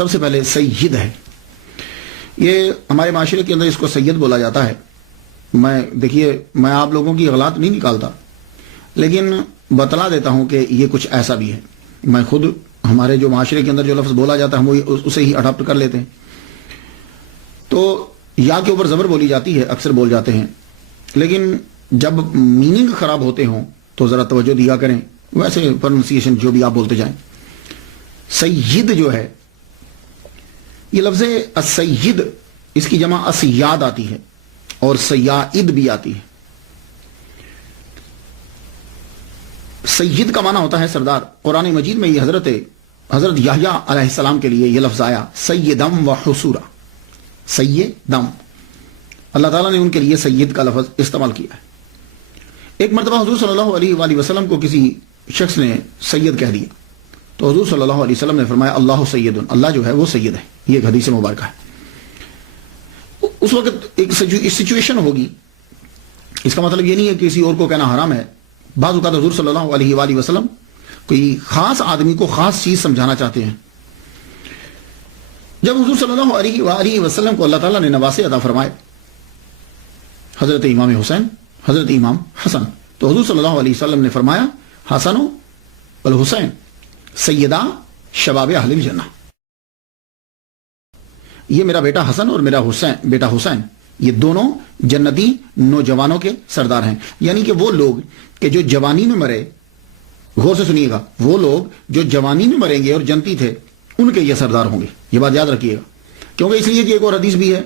سب سے پہلے سید ہے. یہ ہمارے معاشرے کے اندر اس کو سید بولا جاتا ہے. دیکھیے میں آپ لوگوں کی غلط نہیں نکالتا، لیکن بتلا دیتا ہوں کہ یہ کچھ ایسا بھی ہے. میں خود ہمارے جو معاشرے کے اندر جو لفظ بولا جاتا ہے ہم وہ اسے ہی اڈاپٹ کر لیتے ہیں. تو یا کے اوپر زبر بولی جاتی ہے، اکثر بول جاتے ہیں، لیکن جب میننگ خراب ہوتے ہوں تو ذرا توجہ دیا کریں. ویسے پروننسیشن جو بھی آپ بولتے جائیں. سید جو ہے یہ لفظ السید، اس کی جمع اسیاد آتی ہے اور سیائد بھی آتی ہے. سید کا معنی ہوتا ہے سردار. قرآن مجید میں یہ حضرت یحییٰ علیہ السلام کے لیے یہ لفظ آیا سیدم و حسورا. سیدم، اللہ تعالیٰ نے ان کے لیے سید کا لفظ استعمال کیا ہے. ایک مرتبہ حضور صلی اللہ علیہ وآلہ وسلم کو کسی شخص نے سید کہہ دیا تو حضور صلی اللہ علیہ وسلم نے فرمایا اللہ سید، اللہ جو ہے وہ سید ہے. یہ ایک حدیث مبارکہ ہے. اس وقت ایک سچویشن ہوگی، اس کا مطلب یہ نہیں ہے کہ کسی اور کو کہنا حرام ہے. بعض اوقات حضور صلی اللہ علیہ وآلہ وسلم کوئی خاص آدمی کو خاص چیز سمجھانا چاہتے ہیں. جب حضور صلی اللہ علیہ وآلہ وسلم کو اللہ تعالیٰ نے نواسے عطا فرمائے، حضرت امام حسین، حضرت امام حسن، تو حضور صلی اللہ علیہ وسلم نے فرمایا حسن والحسین سیدہ شباب اہل الجنہ. یہ میرا بیٹا حسن اور میرا بیٹا حسین یہ دونوں جنتی نوجوانوں کے سردار ہیں. یعنی کہ وہ لوگ کہ جو جوانی میں مرے، غور سے سنیے گا، وہ لوگ جو جوانی میں مریں گے اور جنتی تھے ان کے یہ سردار ہوں گے. یہ بات یاد رکھیے گا، کیونکہ اس لیے کہ ایک اور حدیث بھی ہے،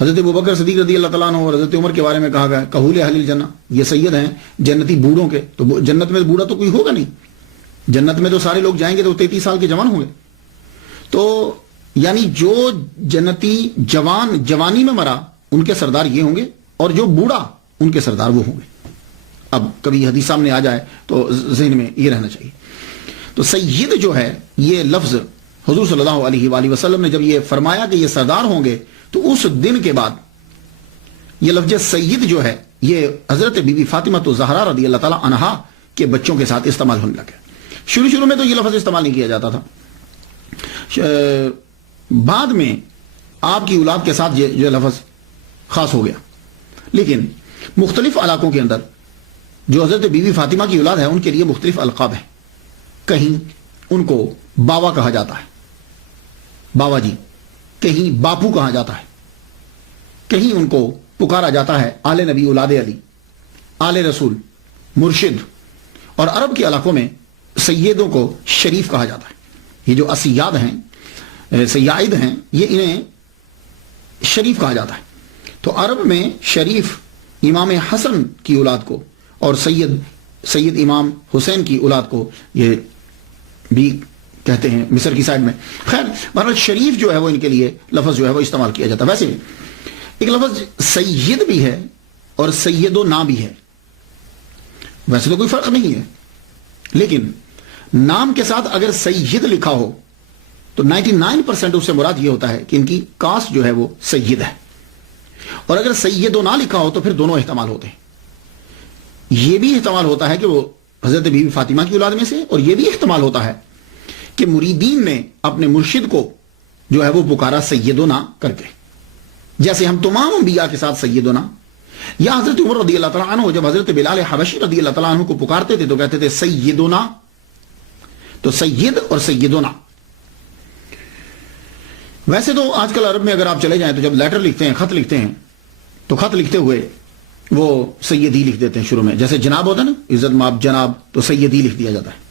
حضرت ابوبکر صدیق رضی اللہ تعالیٰ عنہ اور حضرت عمر کے بارے میں کہا گیا کہول اہل الجنہ، یہ سید ہیں جنتی بوڑھوں کے. تو جنت میں بوڑھا تو کوئی ہوگا نہیں، جنت میں تو سارے لوگ جائیں گے تو 33 سال کے جوان ہوں گے. تو یعنی جو جنتی جوانی میں مرا ان کے سردار یہ ہوں گے، اور جو بوڑھا ان کے سردار وہ ہوں گے. اب کبھی حدیث سامنے آ جائے تو ذہن میں یہ رہنا چاہیے. تو سید جو ہے یہ لفظ حضور صلی اللہ علیہ وآلہ وسلم نے جب یہ فرمایا کہ یہ سردار ہوں گے تو اس دن کے بعد یہ لفظ سید جو ہے یہ حضرت بی بی فاطمہ الزہرا رضی اللہ تعالی عنہا کے بچوں کے ساتھ استعمال ہونے لگا. شروع میں تو یہ لفظ استعمال نہیں کیا جاتا تھا، بعد میں آپ کی اولاد کے ساتھ یہ لفظ خاص ہو گیا. لیکن مختلف علاقوں کے اندر جو حضرت بی بی فاطمہ کی اولاد ہے ان کے لیے مختلف القاب ہیں. کہیں ان کو باوا کہا جاتا ہے، باوا جی، کہیں باپو کہا جاتا ہے، کہیں ان کو پکارا جاتا ہے آل نبی اولاد علی، آل رسول، مرشد. اور عرب کے علاقوں میں سیدوں کو شریف کہا جاتا ہے. یہ جو اسیاد ہیں، سیائد ہیں، یہ انہیں شریف کہا جاتا ہے. تو عرب میں شریف امام حسن کی اولاد کو اور سید امام حسین کی اولاد کو یہ بھی کہتے ہیں مصر کی سائڈ میں. خیر بہرحال شریف جو ہے وہ ان کے لیے لفظ جو ہے وہ استعمال کیا جاتا ہے. ویسے ایک لفظ سید بھی ہے اور سید و نا بھی ہے. ویسے تو کوئی فرق نہیں ہے، لیکن نام کے ساتھ اگر سید لکھا ہو تو 99% اس سے مراد یہ ہوتا ہے کہ ان کی کاسٹ جو ہے وہ سید ہے. اور اگر سید و نا لکھا ہو تو پھر دونوں احتمال ہوتے ہیں. یہ بھی احتمال ہوتا ہے کہ وہ حضرت بی بی فاطمہ کی اولاد میں سے، اور یہ بھی احتمال ہوتا ہے کہ مریدین نے اپنے مرشد کو جو ہے وہ پکارا سیدنا کر کے، جیسے ہم تمام انبیاء کے ساتھ سیدنا. یا حضرت عمر رضی اللہ تعالیٰ عنہ جب حضرت بلال حبشی رضی اللہ تعالیٰ عنہ کو پکارتے تھے تو کہتے تھے سیدنا. تو سید اور سیدنا. ویسے تو آج کل عرب میں اگر آپ چلے جائیں تو جب لیٹر لکھتے ہیں، خط لکھتے ہیں، تو خط لکھتے ہوئے وہ سیدی لکھ دیتے ہیں شروع میں. جیسے جناب ہوتا ہے نا، عزت ماب جناب، تو سیدی لکھ دیا جاتا ہے.